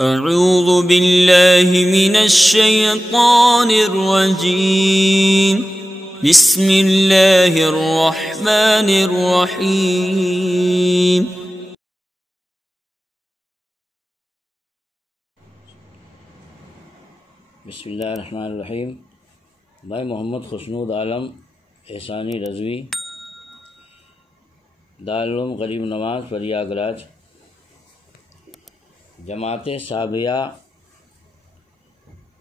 اعوذ باللہ من الشیطان الرجیم بسم اللہ الرحمن الرحیم بسم اللہ الرحمن الرحیم۔ میں محمد خسنود عالم احسانی رضوی، دارالعلوم غریب نواز پریاگراج، جماعت صابیہ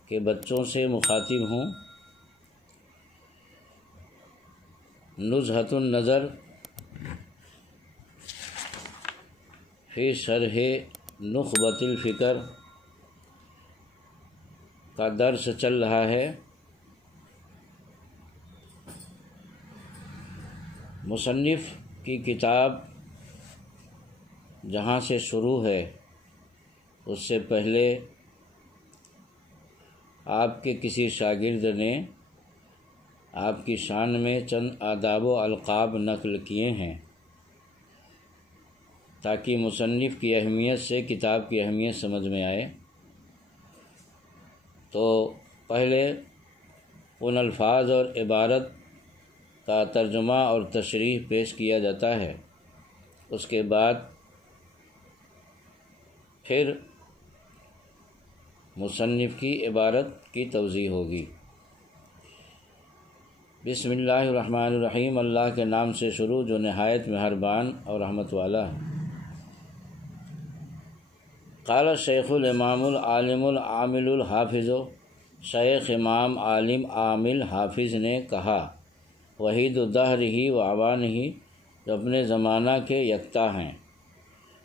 کے بچوں سے مخاطب ہوں۔ نزہۃ النظر فی شرح نخبۃ الفکر کا درس چل رہا ہے۔ مصنف کی کتاب جہاں سے شروع ہے اس سے پہلے آپ کے کسی شاگرد نے آپ کی شان میں چند آداب و القاب نقل کیے ہیں تاکہ مصنف کی اہمیت سے کتاب کی اہمیت سمجھ میں آئے۔ تو پہلے ان الفاظ اور عبارت کا ترجمہ اور تشریح پیش کیا جاتا ہے، اس کے بعد پھر مصنف کی عبارت کی توضیح ہوگی۔ بسم اللہ الرحمن الرحیم، اللہ کے نام سے شروع جو نہایت مہربان اور رحمت والا ہے۔ قال شیخ الامام العالم العامل الحافظ، شیخ امام عالم عامل حافظ نے کہا، وحید الدہر ہی و عوان ہی، جو اپنے زمانہ کے یکتا ہیں،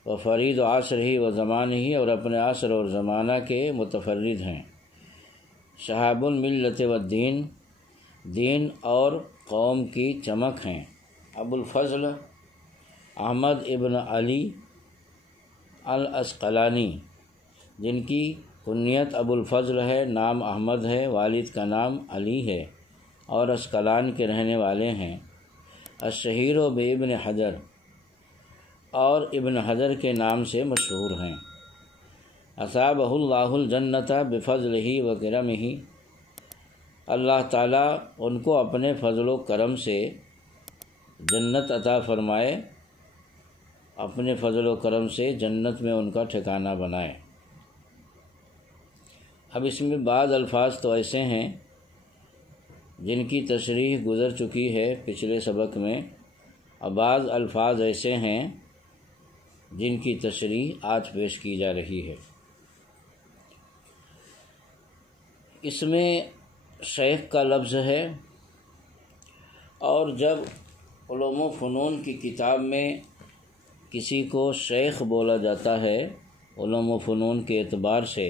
و فرید عصر ہی و زمان ہی، اور اپنے عصر اور زمانہ کے متفرد ہیں، شہاب الملت و دین، دین اور قوم کی چمک ہیں، ابو الفضل احمد ابن علی العسقلانی، جن کی کنیت ابو الفضل ہے، نام احمد ہے، والد کا نام علی ہے اور عسقلان کے رہنے والے ہیں، الشہیر و بے ابن حجر، اور ابن حجر کے نام سے مشہور ہیں، اصابہ اللہ الجنت بفضلہ و کرمہ، اللہ تعالیٰ ان کو اپنے فضل و کرم سے جنت عطا فرمائے، اپنے فضل و کرم سے جنت میں ان کا ٹھکانہ بنائے۔ اب اس میں بعض الفاظ تو ایسے ہیں جن کی تشریح گزر چکی ہے پچھلے سبق میں، اور بعض الفاظ ایسے ہیں جن کی تشریح آج پیش کی جا رہی ہے۔ اس میں شیخ کا لفظ ہے، اور جب علوم و فنون کی کتاب میں کسی کو شیخ بولا جاتا ہے علوم و فنون کے اعتبار سے،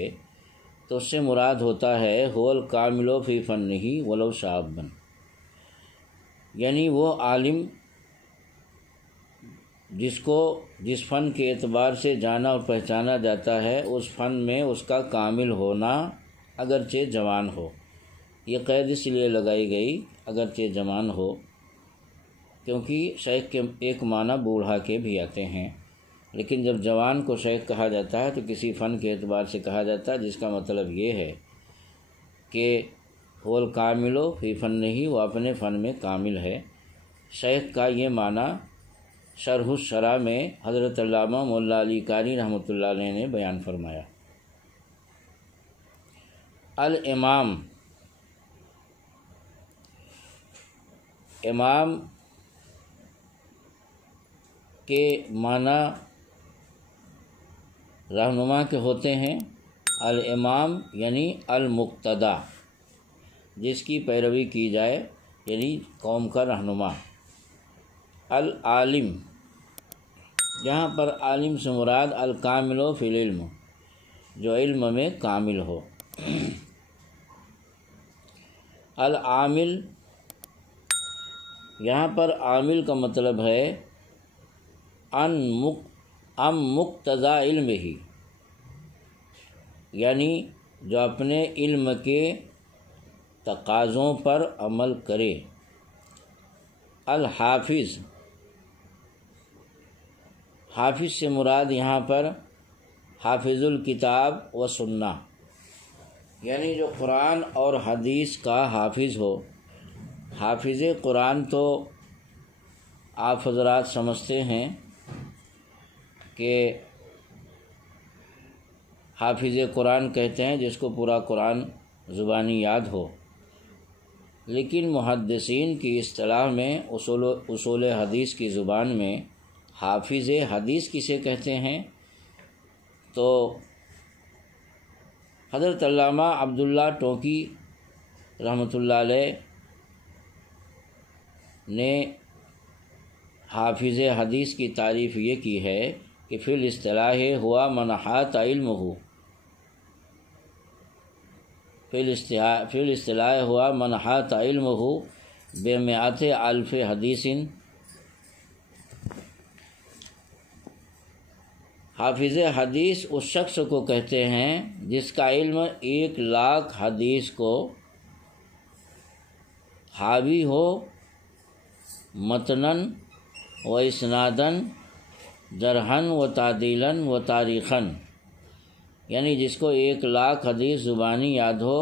تو اس سے مراد ہوتا ہے هو الکامل فی فنہ ولو شابا، یعنی وہ عالم جس فن کے اعتبار سے جانا اور پہچانا جاتا ہے، اس فن میں اس کا کامل ہونا اگرچہ جوان ہو۔ یہ قید اس لیے لگائی گئی اگرچہ جوان ہو، کیونکہ شیخ کے ایک معنی بوڑھا کے بھی آتے ہیں، لیکن جب جوان کو شیخ کہا جاتا ہے تو کسی فن کے اعتبار سے کہا جاتا ہے جس کا مطلب یہ ہے کہ هو الکامل فی فنہ، وہ اپنے فن میں کامل ہے۔ شیخ کا یہ معنی شرح الشرح میں حضرت علامہ مولا علی قاری رحمۃ اللہ علیہ نے بیان فرمایا۔ الامام، امام کے معنی رہنما کے ہوتے ہیں۔ الامام یعنی المقتدی، جس کی پیروی کی جائے، یعنی قوم کا رہنما۔ العالم، یہاں پر عالم سے مراد الکامل فی العلم، جو علم میں کامل ہو۔ العامل، یہاں پر عامل کا مطلب ہے ام مقتضی علم ہی، یعنی جو اپنے علم کے تقاضوں پر عمل کرے۔ الحافظ، حافظ سے مراد یہاں پر حافظ الکتاب و سنہ، یعنی جو قرآن اور حدیث کا حافظ ہو۔ حافظ قرآن تو آپ حضرات سمجھتے ہیں کہ حافظ قرآن کہتے ہیں جس کو پورا قرآن زبانی یاد ہو، لیکن محدثین کی اصطلاح میں اصول حدیث کی زبان میں حافظ حدیث کسے کہتے ہیں؟ تو حضرت علامہ عبداللہ ٹوکی رحمۃ اللہ علیہ نے حافظ حدیث کی تعریف یہ کی ہے کہ فی الاصطلاح ہوا من احاط علمہ، فی الاصطلاح ہوا من احاط علمہ بمئات الف حدیث۔ حافظ حدیث اس شخص کو کہتے ہیں جس کا علم 1,00,000 حدیث کو حاوی ہو، متناً و اسناداً، جرحاً و تعدیلاً و تاریخاً، یعنی جس کو 1,00,000 حدیث زبانی یاد ہو،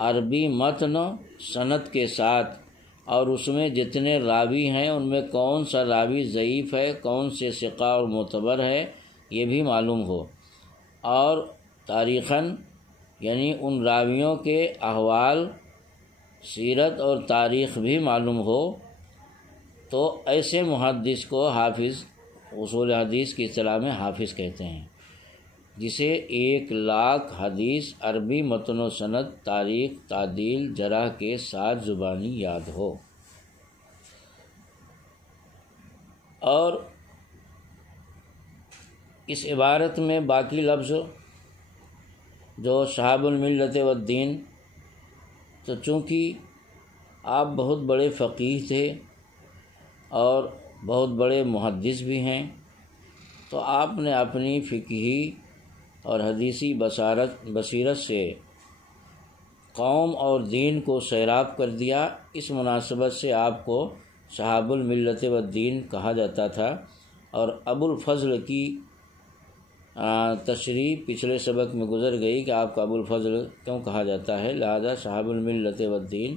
عربی متن سند کے ساتھ، اور اس میں جتنے راوی ہیں ان میں کون سا راوی ضعیف ہے، کون سے ثقہ اور معتبر ہے یہ بھی معلوم ہو، اور تاریخاً یعنی ان راویوں کے احوال، سیرت اور تاریخ بھی معلوم ہو، تو ایسے محدث کو حافظ اصول حدیث کی اصطلاح میں حافظ کہتے ہیں، جسے 1,00,000 حدیث عربی متن و سند، تاریخ، تعدیل، جرح کے ساتھ زبانی یاد ہو۔ اور اس عبارت میں باقی لفظ جو صحاب الملت والدین، تو چونکہ آپ بہت بڑے فقیہ تھے اور بہت بڑے محدث بھی ہیں، تو آپ نے اپنی فقہی اور حدیثی بصیرت سے قوم اور دین کو سیراب کر دیا۔ اس مناسبت سے آپ کو صحاب الملت والدین کہا جاتا تھا، اور ابو الفضل کی تشریح پچھلے سبق میں گزر گئی کہ آپ کا ابو الفضل کیوں کہا جاتا ہے، لہذا صحاب الملت والدین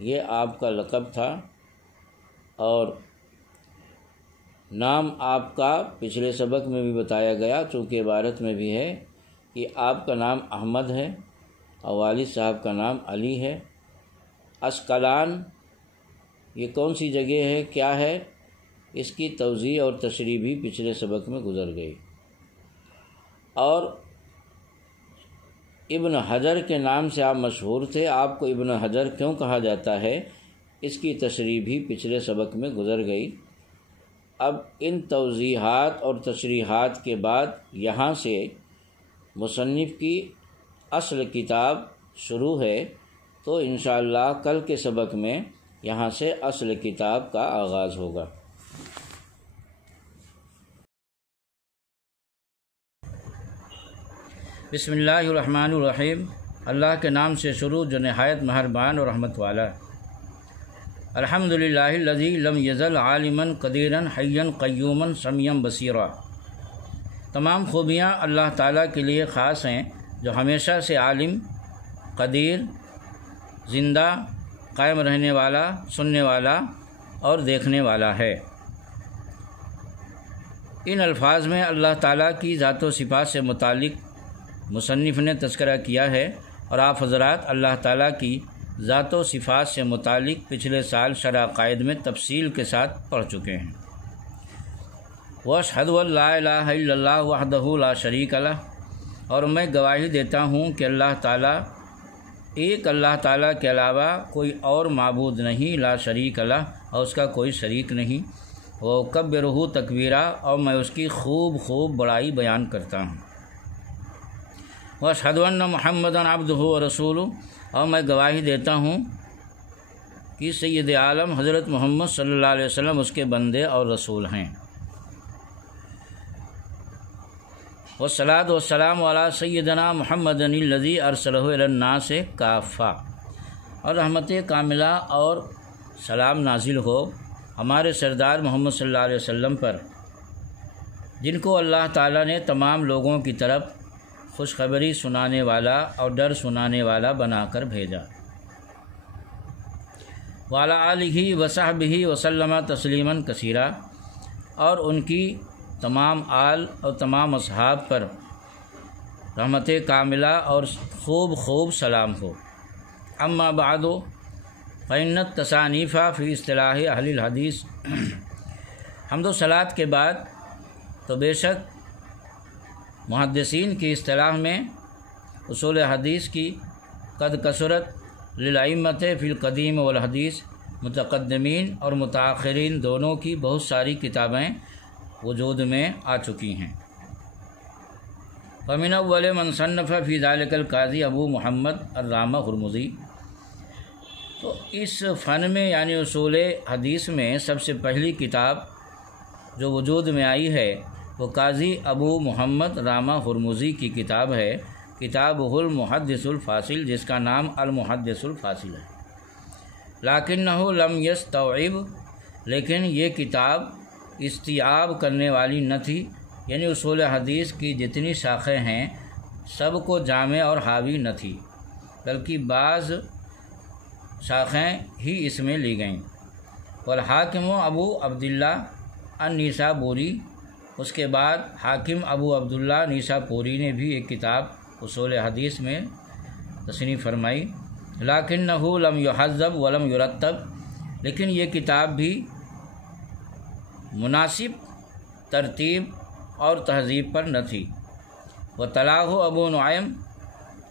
یہ آپ کا لقب تھا، اور نام آپ کا پچھلے سبق میں بھی بتایا گیا، چونکہ عبارت میں بھی ہے کہ آپ کا نام احمد ہے اور والد صاحب کا نام علی ہے۔ اسقلان یہ کون سی جگہ ہے، کیا ہے، اس کی توضیح اور تشریح بھی پچھلے سبق میں گزر گئی۔ اور ابن حجر کے نام سے آپ مشہور تھے، آپ کو ابن حجر کیوں کہا جاتا ہے، اس کی تشریح بھی پچھلے سبق میں گزر گئی۔ اب ان توضیحات اور تشریحات کے بعد یہاں سے مصنف کی اصل کتاب شروع ہے، تو انشاءاللہ کل کے سبق میں یہاں سے اصل کتاب کا آغاز ہوگا۔ بسم اللہ الرحمن الرحیم، اللہ کے نام سے شروع جو نہایت مہربان اور رحمت والا۔ الحمدللہ الذی لم یزل عالما قدیرا حیا قیوما سمیعا بصیرا۔ تمام خوبیاں اللہ تعالیٰ کے لیے خاص ہیں جو ہمیشہ سے عالم، قدیر، زندہ، قائم رہنے والا، سننے والا اور دیکھنے والا ہے۔ ان الفاظ میں اللہ تعالیٰ کی ذات و صفات سے متعلق مصنف نے تذکرہ کیا ہے، اور آپ حضرات اللہ تعالیٰ کی ذات و صفات سے متعلق پچھلے سال شرح عقائد میں تفصیل کے ساتھ پڑھ چکے ہیں۔ وَأَشْهَدُ أَن لَّا إِلَٰهَ إِلَّا اللَّهُ وَحْدَهُ لَا شَرِيكَ لَهُ، اور میں گواہی دیتا ہوں کہ اللہ تعالیٰ ایک، اللہ تعالیٰ کے علاوہ کوئی اور معبود نہیں، لا شریک لہ، اور اس کا کوئی شریک نہیں، وَأُكَبِّرُهُ تکبیرا، اور میں اس کی خوب بڑائی بیان کرتا ہوں۔ وَأَشْهَدُ أَنَّ مُحَمَّدًا عَبْدُهُ وَرَسُولُهُ، اور میں گواہی دیتا ہوں کہ سید عالم حضرت محمد صلی اللہ علیہ وسلم اس کے بندے اور رسول ہیں۔ والصلاۃ والسلام علی سیدنا محمد الذی ارسلہ الی الناس کافہ، اور رحمت کاملہ اور سلام نازل ہو ہمارے سردار محمد صلی اللہ علیہ وسلم پر، جن کو اللہ تعالیٰ نے تمام لوگوں کی طرف خوشخبری سنانے والا اور ڈر سنانے والا بنا کر بھیجا۔ وعلی آلہ وصحبہ وسلم تسلیما کثیرا، اور ان کی تمام آل اور تمام اصحاب پر رحمت کاملہ اور خوب سلام ہو۔ اما بعد فإن التصانیف فی اصطلاح اہل الحدیث، حمد و صلاۃ کے بعد تو بے شک محدثین کی اصطلاح میں اصول حدیث کی قد کثرت للائمۃ فی القدیم والحدیث، متقدمین اور متاخرین دونوں کی بہت ساری کتابیں وجود میں آ چکی ہیں۔ فمن اول من صنف فی ذلک القاضی ابو محمد الرامہ ہرمزی، تو اس فن میں یعنی اصول حدیث میں سب سے پہلی کتاب جو وجود میں آئی ہے وہ قاضی ابو محمد رامہ ہرمزی کی کتاب ہے، کتابہ المحدث الفاصل، جس کا نام المحدث الفاصل ہے۔ لیکنہ لم یستوعب، لیکن یہ کتاب استیعاب کرنے والی نہ تھی، یعنی اصول حدیث کی جتنی شاخیں ہیں سب کو جامع اور حاوی نہ تھی، بلکہ بعض شاخیں ہی اس میں لی گئیں۔ والحاکم ابو عبداللہ النیسابوری، اس کے بعد حاکم ابو عبداللہ نیساپوری نے بھی ایک کتاب اصول حدیث میں تصنیف فرمائی۔ لیکنہ لم یحذب ولم یرتب، لیکن یہ کتاب بھی مناسب ترتیب اور تہذیب پر نہ تھی۔ وتلاہ ابو نعیم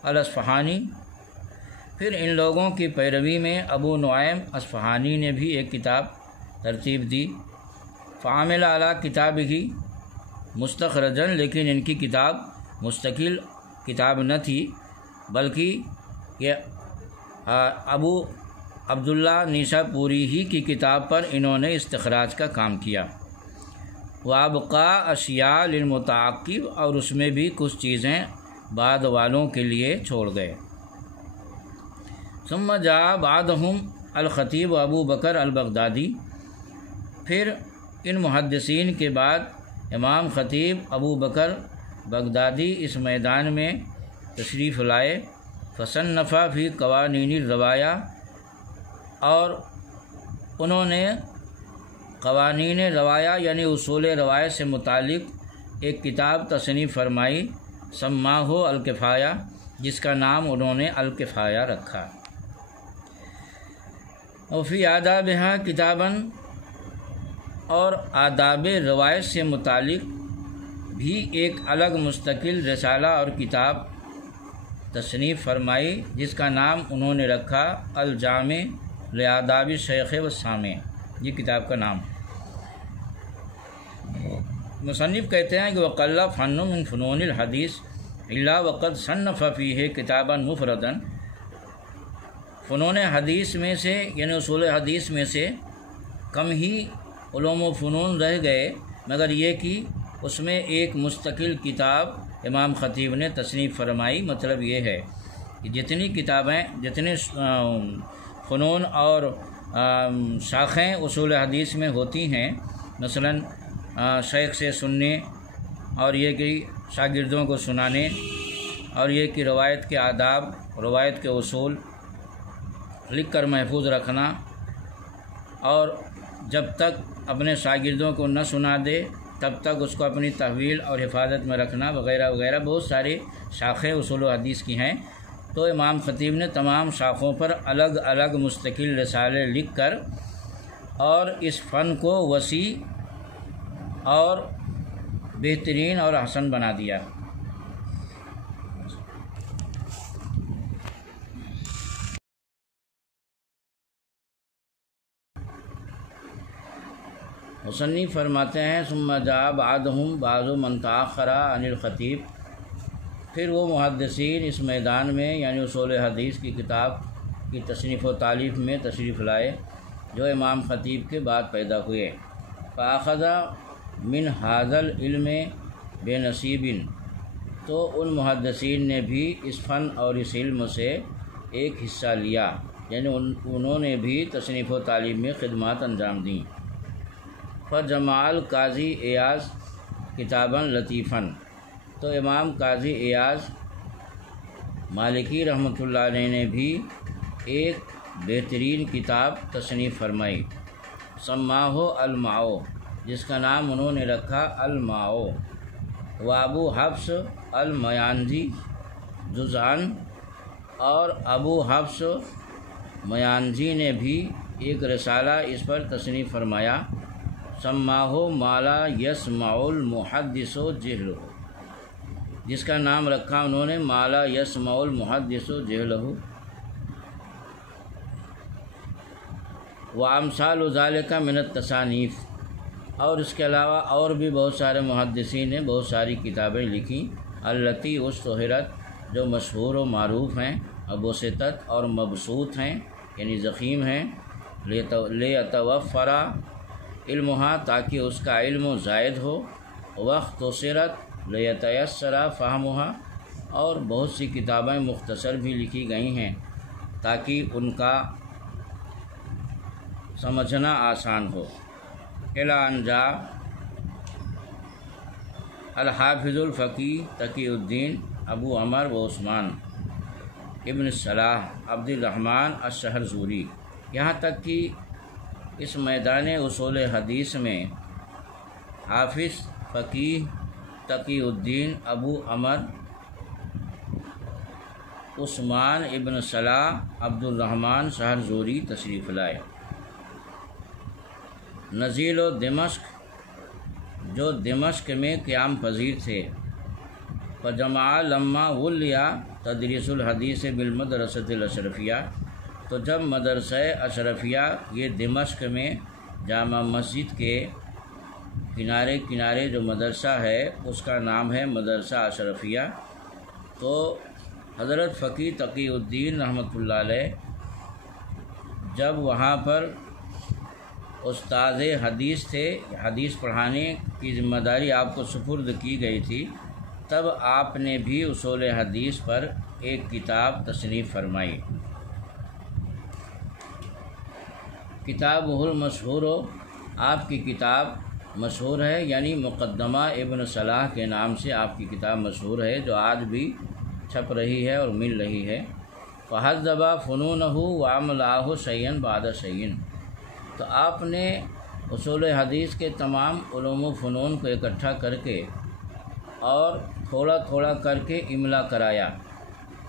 الاصفہانی، پھر ان لوگوں کی پیروی میں ابو نعیم اصفہانی نے بھی ایک کتاب ترتیب دی۔ فعمل علی کتاب ہی مستخرجن، لیکن ان کی کتاب مستقل کتاب نہ تھی، بلکہ یہ ابو عبداللہ نیساپوری ہی کی کتاب پر انہوں نے استخراج کا کام کیا۔ وابقاء اشیاء للمتعقب، اور اس میں بھی کچھ چیزیں بعد والوں کے لیے چھوڑ گئے۔ ثم جاء بعدہم الخطیب ابو بکر البغدادی، پھر ان محدثین کے بعد امام خطیب ابو بکر بغدادی اس میدان میں تشریف لائے۔ فصنف فی قوانین الروایا، اور انہوں نے قوانین روایا یعنی اصول روایت سے متعلق ایک کتاب تصنیف فرمائی، سماہ الکفایہ، جس کا نام انہوں نے الکفایہ رکھا۔ وفی آدابہا کتاباً، اور آداب روایت سے متعلق بھی ایک الگ مستقل رسالہ اور کتاب تصنیف فرمائی، جس کا نام انہوں نے رکھا الجامع لآداب الشیخ والسامع، یہ کتاب کا نام۔ مصنف کہتے ہیں کہ وقل فن من فنون الحدیث الا وقد صنف فیہ کتابا مفردا، فنون حدیث میں سے یعنی اصول حدیث میں سے کم ہی علوم و فنون رہ گئے، مگر یہ کہ اس میں ایک مستقل کتاب امام خطیب نے تصنیف فرمائی۔ مطلب یہ ہے کہ جتنی کتابیں، جتنے فنون اور شاخیں اصول حدیث میں ہوتی ہیں، مثلاً شیخ سے سننے، اور یہ کہ شاگردوں کو سنانے، اور یہ کہ روایت کے آداب، روایت کے اصول لکھ کر محفوظ رکھنا، اور جب تک اپنے شاگردوں کو نہ سنا دے تب تک اس کو اپنی تحویل اور حفاظت میں رکھنا، وغیرہ وغیرہ بہت ساری شاخیں اصول و حدیث کی ہیں۔ تو امام خطیب نے تمام شاخوں پر الگ الگ مستقل رسالے لکھ کر اور اس فن کو وسیع اور بہترین اور حسن بنا دیا۔ مصنف فرماتے ہیں ثم جاء بعدہم بعض من تأخر عن الخطیب، پھر وہ محدثین اس میدان میں یعنی اصول حدیث کی کتاب کی تصنیف و تالیف میں تشریف لائے جو امام خطیب کے بعد پیدا ہوئے۔ فاخذ من هذا العلم بنصیب، تو ان محدثین نے بھی اس فن اور اس علم سے ایک حصہ لیا، یعنی انہوں نے بھی تصنیف و تعلیم میں خدمات انجام دیں۔ فجمع القاضی ایاز کتاباً لطیفاً۔ تو امام قاضی ایاز مالکی رحمۃ اللہ علیہ نے بھی ایک بہترین کتاب تصنیف فرمائی، سماہو المعو، جس کا نام انہوں نے رکھا المعو۔ و ابو حفص المیانزی جزءاً، اور ابو حفص میانزی نے بھی ایک رسالہ اس پر تصنیف فرمایا، سماہو مالا یسمع المحدث جہلہ، جس کا نام رکھا انہوں نے مالا یسمع المحدث جہلہ۔ وامثال ذالک من التصانیف، اور اس کے علاوہ اور بھی بہت سارے محدثین نے بہت ساری کتابیں لکھیں، التی اشتہرت، جو مشہور و معروف ہیں، ابوستت اور مبسوط ہیں، یعنی ضخیم ہیں، لیتوفر علمها، تاکہ اس کا علم زائد ہو، واختصرت لیتیسر فہمها، اور بہت سی کتابیں مختصر بھی لکھی گئی ہیں تاکہ ان کا سمجھنا آسان ہو۔ الی ان جاء الحافظ الفقیہ تقی الدین ابو عمر و عثمان ابن صلاح عبد الرحمن الشہرزوری، یہاں تک کہ اس میدان اصول حدیث میں حافظ فقیہ تقی الدین ابو عمر عثمان ابن صلاح عبد الرحمن شہرزوری تشریف لائے۔ نزیل و دمشق، جو دمشق میں قیام پذیر تھے، فجمع لما ولیا تدریس الحدیث بالمدرسۃ الاشرفیہ، تو جب مدرسہ اشرفیہ یہ دمشق میں جامع مسجد کے کنارے کنارے جو مدرسہ ہے اس کا نام ہے مدرسہ اشرفیہ، تو حضرت فقیہ تقی الدین رحمۃ اللہ علیہ جب وہاں پر استاد حدیث تھے، حدیث پڑھانے کی ذمہ داری آپ کو سپرد کی گئی تھی، تب آپ نے بھی اصول حدیث پر ایک کتاب تصنیف فرمائی۔ کتابہ المشہور، آپ کی کتاب مشہور ہے، یعنی مقدمہ ابن صلاح کے نام سے آپ کی کتاب مشہور ہے، جو آج بھی چھپ رہی ہے اور مل رہی ہے۔ فہذب فنونہ وعملہ شیئا بعد شیئا، تو آپ نے اصول حدیث کے تمام علوم و فنون کو اکٹھا کر کے اور تھوڑا تھوڑا کر کے املا کرایا،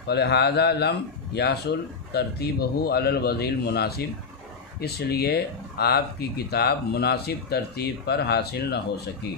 فلہذا لم یحصل ترتیبہ علی الوضع المناسب، اس لیے آپ کی کتاب مناسب ترتیب پر حاصل نہ ہو سکی۔